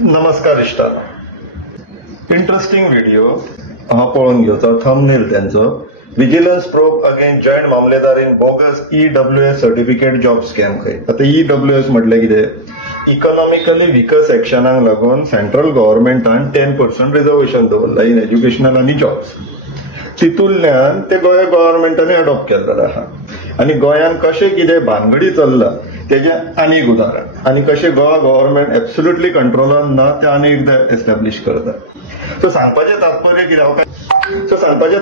नमस्कार इश्टानो. Interesting video हा पळोवन घेवचो. थंबनेल त्यांचो विजिलन्स प्रोब अगेन्स्ट जॉइंट मामलेदार in bogus EWS certificate job scam. खंय आता EWS म्हटल्यार कितें? इकॉनॉमिकली विकर सेक्शनाक लागून सेंट्रल गव्हर्नमेंटान 10% रिजर्वेशन दवरला इन एज्युकेशनल आनी जॉब्स. तितूंतल्यान ते गोंय गव्हर्नमेंटाने अडॉप्ट केल्लेले आहा. आनी गोंयान कशें कितें भानगडी चल्ला तेजे आनी एक उदाहरण. आनी कशें गोवा गव्हर्नमेंट एब्सोल्युटली कंट्रोलान ना ते आनी एकदा एस्टॅब्लिश करता. सो सांगपाचें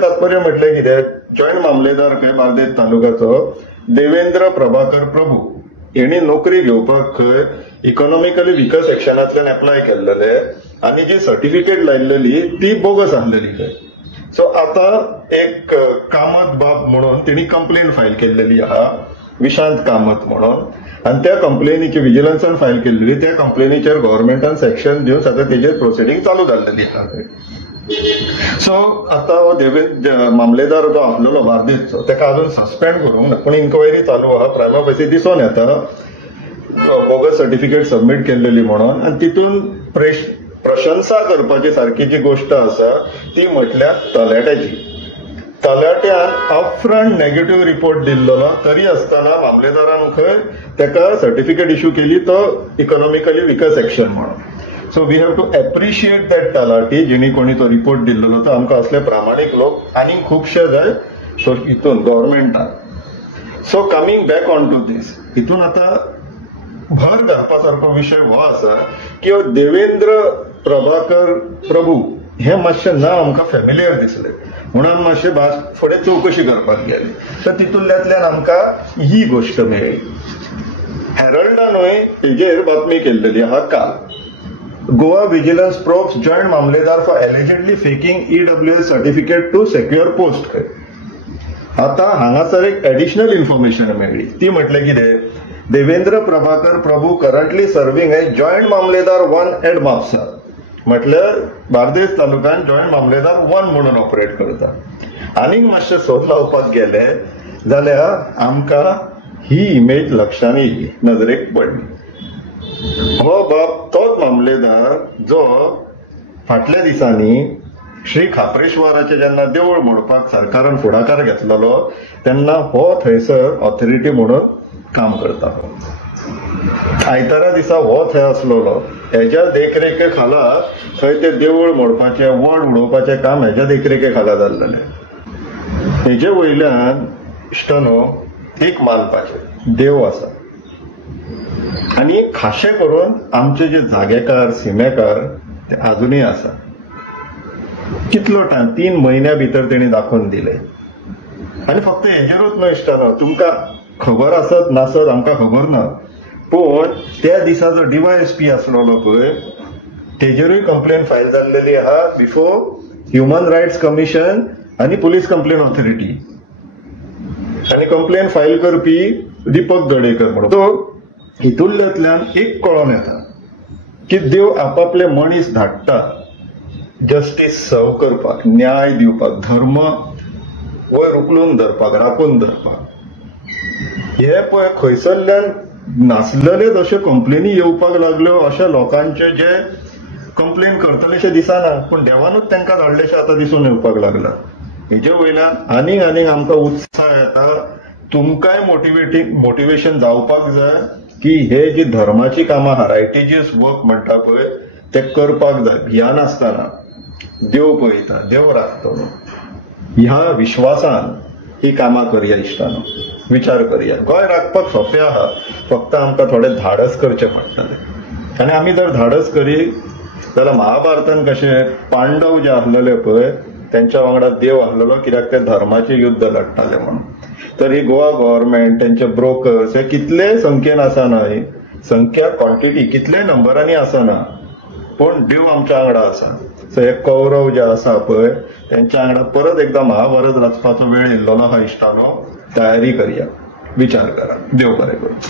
तात्पर्य म्हटलें कितें? जॉयंट मामलेदार खंय बार्देस तालुक्याचो देवेंद्र प्रभाकर प्रभू हेणी नोकरी घेवपाक खंय इकॉनॉमिकली विकर सेक्शनांतल्यान एप्लाय केल्लेले आनी जी सर्टिफिकेट लायिल्ली ती बोगस आहलेली खंय. सो आता एक कामत बाब म्हणून तिणी कंप्लेन फायल केल्लेली आहा, विशांत कामत म्हणून. आणि त्या कंप्लेनीची विजिलन्सान फायल केल्ली. त्या कंप्लेनीचेर गव्हर्नमेंटान सेक्शन दिवन आता तेजेर प्रोसिडींग चालू जाल्लेली आहा. सो आता हो मामलेदार जो आसलेलो बार्देसचो तेका अजून सस्पेंड करूंक ना, पण इन्क्वायरी चालू आहा. प्रायमा फेसी दिसून येता बोगस सर्टिफिकेट सबमीट केल्लेली म्हणून. आणि तितून प्रशंसा करपाची सारखी जी गोष्ट आसा ती म्हटल्यार तलाट्याची. तलाट्यान अपफ्रंट नेगेटिव्ह रिपोर्ट दिल्लो तरी आसतना मामलेदारान खंय तेका सर्टिफिकेट इश्यू केली तो इकॉनॉमिकली विकर सेक्शन म्हणून. So we have to appreciate that तलाटी जेणी कोणी तो रिपोर्ट दिल्लो. तर आमकां असले प्रामाणीक लोक आनी खुबशे जाय हितून गव्हर्नमेंटान. So coming back on to this, हितून आता भर घालपासारको विषय हो आसा की हो देवेंद्र प्रभाकर प्रभू हे मातशें नांव आमकां फॅमिलियर दिसलें म्हणून मातशें फुडें चवकशी करपाक गेली. तर तितूंतल्यान आमकां ही गोष्ट मेळ्ळी. हेरल्डानूय हेजेर बातमी केल्लेली आहा काल. Goa vigilance probes joint mamlatdar for allegedly faking EWS certificate to secure post खंय. आता हांगासर एक एडिशनल इन्फॉर्मेशन मेळ्ळी. ती म्हटलें कितें? देवेंद्र प्रभाकर प्रभू करंटली सर्विंग एज जॉयंट मामलेदार 1 एट म्हापसा. म्हटल्यार बार्देस तालुक्यात जॉयंट मामलेदार 1 म्हणून ऑपरेट करता. आनीक मातशें सोद लावपाक गेले जाल्यार आमकां ही इमेज लक्षांत येयली, नजरेक पडली. हो बाब तोच मामलेदार जो फाटल्या दिसांनी श्री खापरेश्वराचें जेन्ना देवूळ मोडपाक सरकारान फुडाकार घेतलेलो तेन्ना हो थंयसर ऑथॉरिटी म्हणून काम करता. आयतारा दिसा हो थंय आसलेलो. हेज्या देखरेखे खाला थंय ते देवूळ मोडपाचें वड उडोवपाचें काम हेज्या देखरेखे खाला जाल्लेलें. हेजे वयल्यान इश्टनो एक मानपाचें देव आसा. आनी खाशें करून आमचे जे जागेकार सिमेकार ते अजूनय आसा. कितलो टायम 3 म्हयन्या भितर तेणी दाखोवन दिले. आनी फक्त हेजेरूच न्हय इश्टनो, तुमकां खबर आसत नासत आमकां खबर ना, पण त्या दिसा जो DYSP आसलेलो पळय तेजेरूय कंप्लेन फायल जाल्लेली आहा बिफोर ह्युमन रायट्स कमिशन आनी पुलीस कंप्लेन ऑथॉरिटी. आनी कंप्लेन फायल करपी दीपक दडेकर म्हणून. तो हितूंतल्यान एक कळोन येता की देव आपापले मनीस धाडटा जस्टीस सर्व करपाक, न्याय दिवपाक, धर्म वयर उखलून धरपाक, राखून धरपाक. हे पळय खंयसरल्यान नासलेले जशे कंप्लेनी येवपाक लागल्यो अशा लोकांचे जे कंप्लेन करतलेशे दिसना, पण देवानूच तांकां धाडलेशे आतां दिसून येवपाक लागला. हेजे वयल्यान आनीक आमकां उत्साह येता. तुमकांय मोटिवेशन जावपाक जाय की हे जी धर्माची कामां आहा, रायटिजियस वर्क म्हणटा पळय ते करपाक जाय. भियान आसतना देव पळयता, देव राखतो. ह्या विश्वासान ही कामां करया इश्टानो. विचार करया. गोंय राखपाक सोंपें आहा, फक्त आमकां थोडें धाडस करचें पडटलें. आनी आमी जर धाडस करी जाल्यार महाभारतान कशें पांडव जे आसलेले पळय तेंच्या वांगडा देव आसलेलो, कित्याक ते धर्माचें युद्ध लडटाले म्हणून. तर ही गोवा गव्हर्नमेंट तेंचे ब्रोकर्स हे कितले संख्येन आसना, संख्या क्वांटिटी कितले नंबरांनी आसना, पण देव आमच्या वांगडा आसा. सो हे कौरव जे आसा पळय तेंच्या वांगडा परत एकदा महाभारत रचपाचो वेळ येयल्लो आहा इश्टानो. तयारी करया, विचार करा. देव बरें करूं.